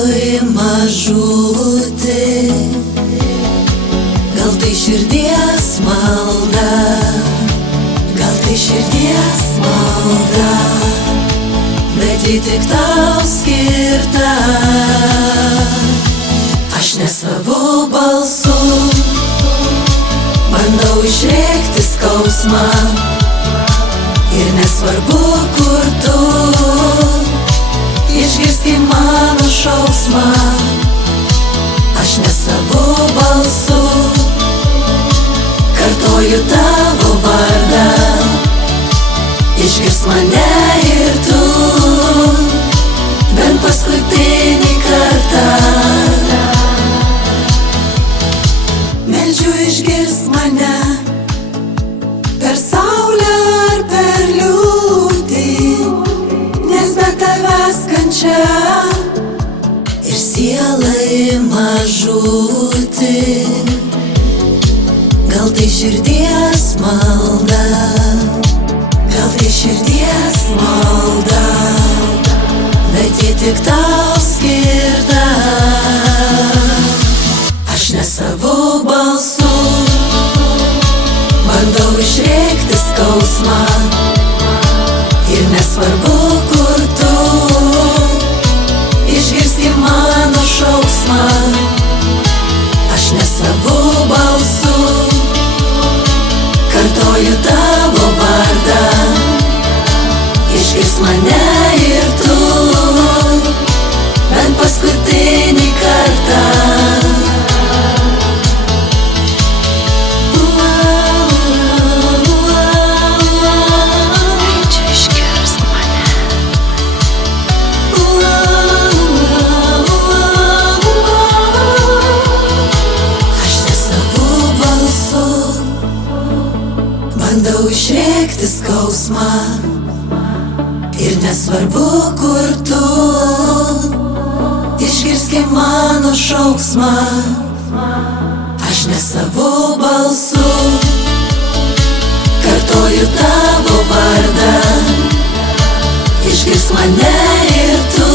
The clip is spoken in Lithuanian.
Oi mažutė, gal tai širdies malda, gal tai širdies malda, bet ji tik tau skirta. Aš ne savo balsu bandau išrėkti skausmą, ir nesvarbu kur tu, išgirski mano šauksmą. Aš ne savo balsu kartoju tavo vardą, išgirsk mane ir tu, bent paskutinį kartą. Meldžiu išgirsk mane, per saulę ar per liūtį, nes be tavęs kančia ir sielai mažutė. Gal tai širdies malda, gal tai širdies malda, bet ji tik tau skirta. Aš ne savo balsu bandau išrėkti skausmą, ir nesvarbu kur tu, išgirski mano šauksmą. Aš ne savo balsu kartoju tavo vardą, išgirsk mane ir tu, bent paskutinį kartą. Bandau išrėkti skausmą, ir nesvarbu kur tu, išgirski mano šauksmą. Aš ne savo balsu kartoju tavo vardą, išgirsk mane ir tu,